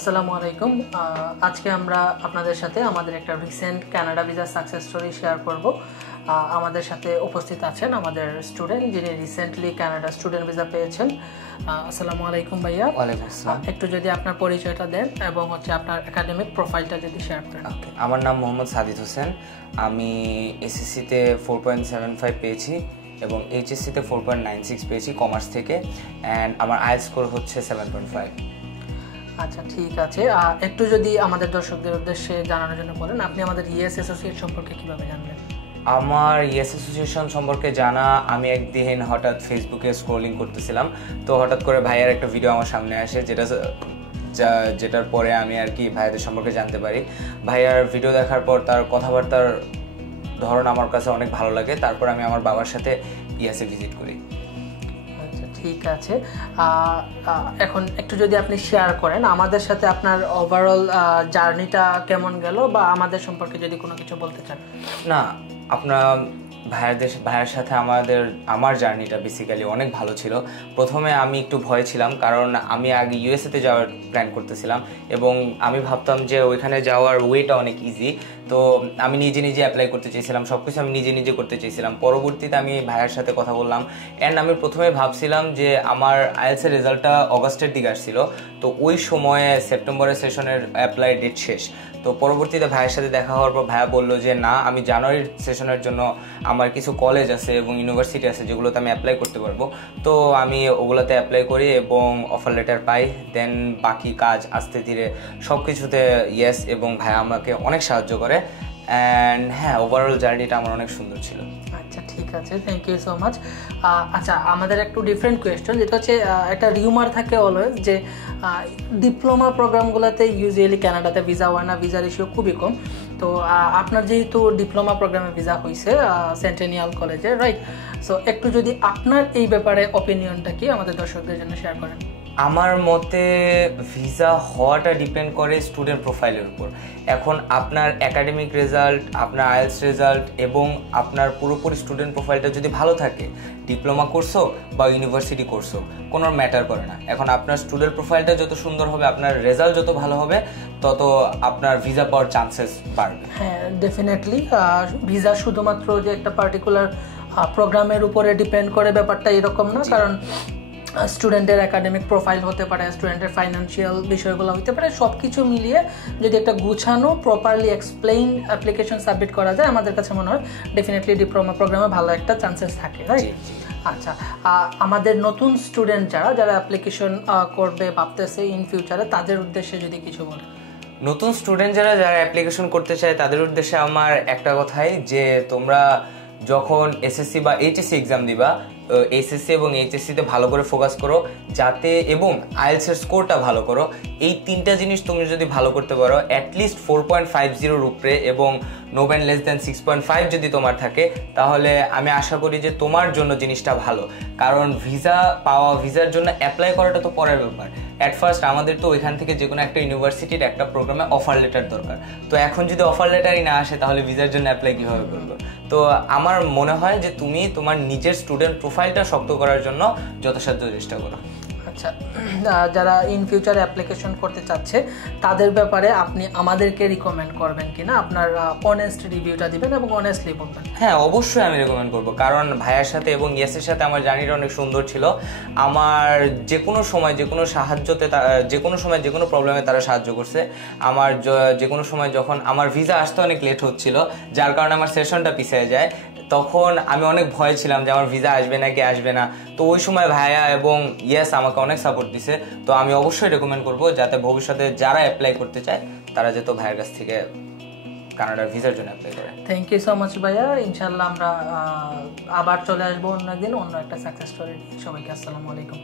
আসসালামু আলাইকুম। আজকে আমরা আপনাদের সাথে আমাদের একটা recent Canada visa success story share করব। আমাদের সাথে উপস্থিত আছেন আমাদের স্টুডেন্ট, যিনি রিসেন্টলি কানাডা স্টুডেন্ট ভিসা পেয়েছেন। আসসালামু আলাইকুম ভাইয়া। ওয়ালাইকুম আসসালাম। একটু যদি আপনার পরিচয়টা দেন এবং আপনার একাডেমিক প্রোফাইলটা যদি শেয়ার করেন। আমার নাম মোহাম্মদ সাদিদ হোসেন। আমি এসএসসিতে 4.75 পেয়েছি এবং এইচএসসিতে 4.96 পেয়েছি কমার্স থেকে, অ্যান্ড আমার আইএলটিএস স্কোর হচ্ছে 7.5। আচ্ছা, ঠিক আছে। একটু যদি আমাদের দর্শকদের উদ্দেশ্যে জানানোর জন্য বলেন, আপনি আমাদের ইএস অ্যাসোসিয়েট সম্পর্কে কিভাবে জানলেন? আমার ইএস অ্যাসোসিয়েশন সম্পর্কে জানা, আমি একদিন হঠাৎ ফেসবুকে স্ক্রলিং করতেছিলাম, তো হঠাৎ করে ভাইয়ার একটা ভিডিও আমার সামনে আসে, যেটার পরে আমি আর কি ভাইয়াদের সম্পর্কে জানতে পারি। ভাইয়ার ভিডিও দেখার পর তার কথাবার্তার ধরন আমার কাছে অনেক ভালো লাগে। তারপর আমি আমার বাবার সাথে ইএসএ ভিজিট করি। আচ্ছা, ঠিক আছে। এখন একটু যদি আপনি শেয়ার করেন আমাদের সাথে আপনার ওভারঅল জার্নিটা কেমন গেল, বা আমাদের সম্পর্কে যদি কোনো কিছু বলতে চান। না, আপনার ভাইয়ের সাথে আমার জার্নিটা বেসিক্যালি অনেক ভালো ছিল। প্রথমে আমি একটু ভয় ছিলাম, কারণ আমি আগে ইউএসএতে যাওয়ার প্ল্যান করতেছিলাম এবং আমি ভাবতাম যে ওইখানে যাওয়ার ওয়েটা অনেক ইজি। তো আমি নিজে নিজে অ্যাপ্লাই করতে চেয়েছিলাম, সব কিছু আমি নিজে নিজে করতে চেয়েছিলাম। পরবর্তীতে আমি ভাইয়ের সাথে কথা বললাম, অ্যান্ড আমি প্রথমে ভাবছিলাম যে আমার আইএলটিএসের রেজাল্টটা অগাস্টের দিকে আসছিল, তো ওই সময়ে সেপ্টেম্বরের সেশনের অ্যাপ্লাই ডেট শেষ। তো পরবর্তীতে ভাইয়ের সাথে দেখা হওয়ার পর ভাইয়া বললো যে না, আমি জানুয়ারির সেশনের জন্য আমার কিছু কলেজ আছে এবং ইউনিভার্সিটি আছে যেগুলোতে আমি অ্যাপ্লাই করতে পারবো। তো আমি ওগুলোতে অ্যাপ্লাই করি এবং অফার লেটার পাই। দেন বাকি কাজ আস্তে ধীরে সব কিছুতে ইয়েস, এবং ভাইয়া আমাকে অনেক সাহায্য করে। অ্যান্ড হ্যাঁ, ওভারঅল জার্নিটা আমার অনেক সুন্দর ছিল। আচ্ছা, ঠিক আছে, থ্যাংক ইউ সো মাচ। আচ্ছা, আমাদের একটু ডিফারেন্ট কোয়েশ্চেন, যেটা হচ্ছে একটা রিউমার থাকে অলওয়েজ যে ডিপ্লোমা প্রোগ্রামগুলোতে ইউজুয়ালি কানাডাতে ভিসা হয় না, ভিসার ইস্যু খুবই কম। তো আপনার যেহেতু ডিপ্লোমা প্রোগ্রামে ভিসা হয়েছে সেন্টেনিয়াল কলেজে, রাইট? সো একটু যদি আপনার এই ব্যাপারে অপিনিয়নটা কি আমাদের দর্শকদের জন্য শেয়ার করেন। আমার মতে ভিসা হওয়াটা ডিপেন্ড করে স্টুডেন্ট প্রোফাইলের উপর। এখন আপনার একাডেমিক রেজাল্ট, আপনার আইএলটিএস রেজাল্ট এবং আপনার পুরোপুরি স্টুডেন্ট প্রোফাইলটা যদি ভালো থাকে, ডিপ্লোমা কোর্স হোক বা ইউনিভার্সিটি কোর্স হোক, কোনো ম্যাটার করে না। এখন আপনার স্টুডেন্ট প্রোফাইলটা যত সুন্দর হবে, আপনার রেজাল্ট যত ভালো হবে, তত আপনার ভিসা পাওয়ার চান্সেস বাড়বে। হ্যাঁ, ডেফিনেটলি। ভিসা শুধুমাত্র যে একটা পার্টিকুলার প্রোগ্রামের উপরে ডিপেন্ড করে ব্যাপারটা এরকম না, কারণ স্টুডেন্টের একাডেমিক প্রোফাইল হতে পারে, স্টুডেন্টের ফাইন্যান্সিয়াল বিষয়গুলো হতে পারে, সব কিছু মিলিয়ে যদি একটা গুছানো প্রপারলি এক্সপ্লেইন অ্যাপ্লিকেশন সাবমিট করা যায়, আমাদের কাছে মনে হয় ডেফিনেটলি ডিপ্লোমা প্রোগ্রামে ভালো একটা চান্সেস থাকে, রাইট? আচ্ছা, আমাদের নতুন স্টুডেন্ট যারা অ্যাপ্লিকেশন করবে ভাবতেছে ইন ফিউচারে, তাদের উদ্দেশ্যে যদি কিছু বলেন। নতুন স্টুডেন্ট যারা অ্যাপ্লিকেশন করতে চায় তাদের উদ্দেশ্যে আমার একটা কথাই, যে তোমরা যখন এসএসসি বা এইচএসসি এক্সাম দিবা, এসএসসি এবং এইচএসসিতে ভালো করে ফোকাস করো যাতে, এবং আইএলটিএস স্কোরটা ভালো করো। এই তিনটা জিনিস তুমি যদি ভালো করতে পারো, অ্যাটলিস্ট 4.50 উপরে এবং নো ব্যান লেস দ্যান 6.5 যদি তোমার থাকে, তাহলে আমি আশা করি যে তোমার জন্য জিনিসটা ভালো। কারণ ভিসার জন্য অ্যাপ্লাই করাটা তো পরের ব্যাপার। অ্যাট ফার্স্ট আমাদের তো ওইখান থেকে যে কোনো একটা ইউনিভার্সিটির একটা প্রোগ্রামে অফার লেটার দরকার। তো এখন যদি অফার লেটারই না আসে, তাহলে ভিসার জন্য অ্যাপ্লাই কীভাবে করবো? তো আমার মনে হয় যে তুমি তোমার নিজের স্টুডেন্ট প্রোফাইলটা শক্ত করার জন্য যথাসাধ্য চেষ্টা করো। আচ্ছা, যারা ইন ফিউচারে অ্যাপ্লিকেশন করতে চাচ্ছে তাদের ব্যাপারে আপনি আমাদেরকে রিকমেন্ড করবেন কিনা, আপনার অনেস্ট রিভিউটা দিবেন এবং অনেস্টলি বলবেন। হ্যাঁ, অবশ্যই আমি রেকমেন্ড করবো, কারণ ভাইয়ের সাথে এবং ইয়েসের সাথে আমার জার্নিটা অনেক সুন্দর ছিল। আমার যে কোনো সময় যে কোনো সাহায্যতে, যে কোনো সময় যে কোনো প্রবলেমে তারা সাহায্য করছে। আমার যে কোনো সময় যখন আমার ভিসা আসতে অনেক লেট হচ্ছিল, যার কারণে আমার সেশনটা পিছিয়ে যায়, তখন আমি অনেক ভয় ছিলাম যে আমার ভিসা আসবে নাকি আসবে না। তো ওই সময় ভাইয়া এবং ইয়েস আমাকে অনেক সাপোর্ট দিছে। তো আমি অবশ্যই রেকমেন্ড করবো যাতে ভবিষ্যতে যারা অ্যাপ্লাই করতে চায় তারা যেহেতু ভাইয়ের কাছ থেকে কানাডার ভিসার জন্য অ্যাপ্লাই করে। থ্যাংক ইউ সো মাচ ভাইয়া। ইনশাল্লাহ আমরা আবার চলে আসবো অন্য একদিন অন্য একটা সাকসেস স্টোরি। সবাইকে আসসালামু আলাইকুম।